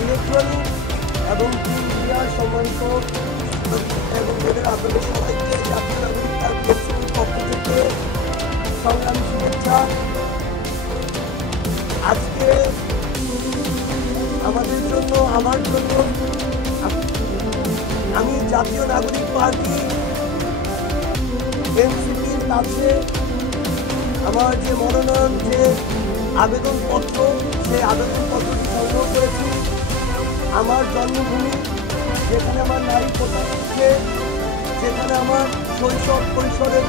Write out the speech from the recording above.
Electronic এবং মিডিয়ার সম্মানিত এবং এদের আপনাদের সবাইকে জাতীয় নাগরিক পার্টির পক্ষ থেকে সংগ্রামী শুভেচ্ছা। আজকে আমাদের জন্য আমার জন্য আমি জাতীয় নাগরিক পার্টি এনসিপির কাছে আমার যে মনোনয়ন যে আবেদনপত্র সেই আবেদনপত্রটি সংগ্রহ করেছি। আমার জন্মভূমি যেখানে আমার নারী প্রথা হচ্ছে, যেখানে আমার শৈশব কৈশোরে